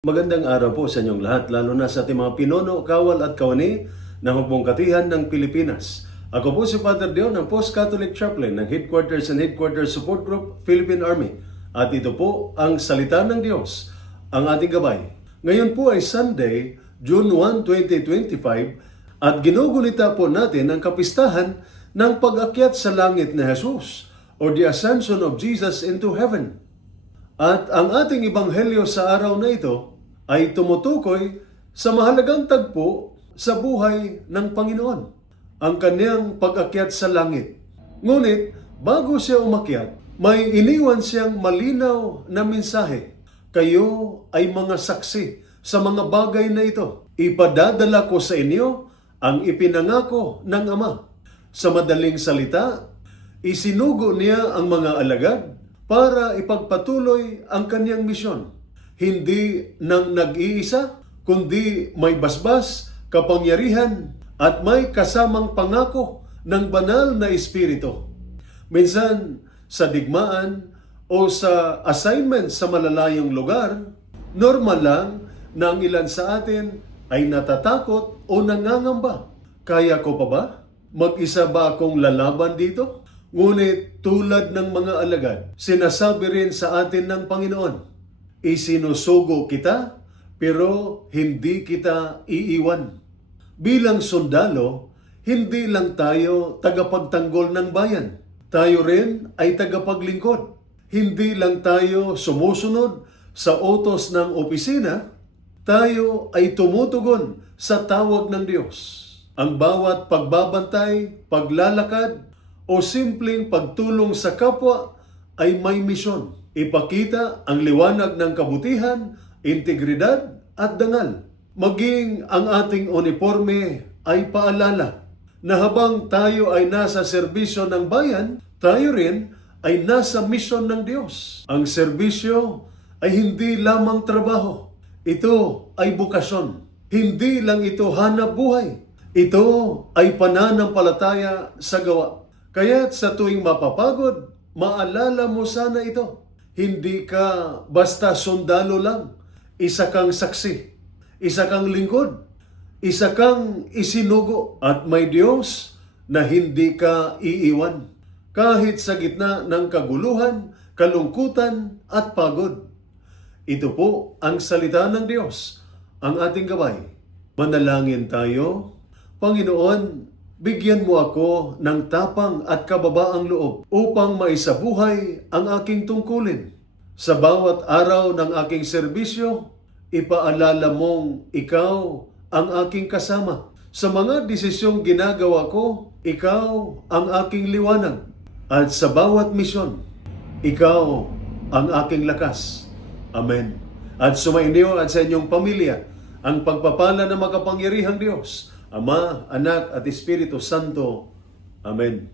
Magandang araw po sa inyong lahat, lalo na sa ating mga pinuno, kawal at kawani ng Hukbong Katihan ng Pilipinas. Ako po si Father Dion ng Post-Catholic Chaplain ng Headquarters and Headquarters Support Group, Philippine Army. At ito po ang Salita ng Diyos, ang ating gabay. Ngayon po ay Sunday, June 1, 2025 at ginugunita po natin ang kapistahan ng pag-akyat sa langit ni Jesus or the Ascension of Jesus into Heaven. At ang ating ebanghelyo sa araw na ito ay tumutukoy sa mahalagang tagpo sa buhay ng Panginoon, ang kanyang pag-akyat sa langit. Ngunit bago siya umakyat, may iniwan siyang malinaw na mensahe. Kayo ay mga saksi sa mga bagay na ito. Ipadadala ko sa inyo ang ipinangako ng Ama. Sa madaling salita, isinugo niya ang mga alagad para ipagpatuloy ang kanyang misyon. Hindi nang nag-iisa, kundi may basbas, kapangyarihan, at may kasamang pangako ng banal na Espiritu. Minsan, sa digmaan o sa assignment sa malalayong lugar, normal lang na ang ilan sa atin ay natatakot o nangangamba. Kaya ko pa ba? Mag-isa ba akong lalaban dito? Ngunit tulad ng mga alagad, sinasabi rin sa atin ng Panginoon, isinusugo kita, pero hindi kita iiwan. Bilang sundalo, hindi lang tayo tagapagtanggol ng bayan. Tayo rin ay tagapaglingkod. Hindi lang tayo sumusunod sa utos ng opisina, tayo ay tumutugon sa tawag ng Diyos. Ang bawat pagbabantay, paglalakad, o simpleng pagtulong sa kapwa ay may misyon. Ipakita ang liwanag ng kabutihan, integridad at dangal. Maging ang ating uniforme ay paalala na habang tayo ay nasa serbisyo ng bayan, tayo rin ay nasa misyon ng Diyos. Ang serbisyo ay hindi lamang trabaho. Ito ay bukasyon. Hindi lang ito hanap buhay. Ito ay pananampalataya sa gawa. Kaya't sa tuwing mapapagod, maalala mo sana ito. Hindi ka basta sundalo lang. Isa kang saksi. Isa kang lingkod. Isa kang isinugo. At may Diyos na hindi ka iiwan. Kahit sa gitna ng kaguluhan, kalungkutan at pagod. Ito po ang salita ng Diyos, ang ating gabay. Manalangin tayo. Panginoon, bigyan mo ako ng tapang at kababaang loob upang maisabuhay ang aking tungkulin. Sa bawat araw ng aking serbisyo, ipaalala mong ikaw ang aking kasama. Sa mga desisyong ginagawa ko, ikaw ang aking liwanag. At sa bawat misyon, ikaw ang aking lakas. Amen. At sumainyo at sa inyong pamilya ang pagpapala ng makapangyarihang Diyos, Ama, Anak at Espiritu Santo. Amen.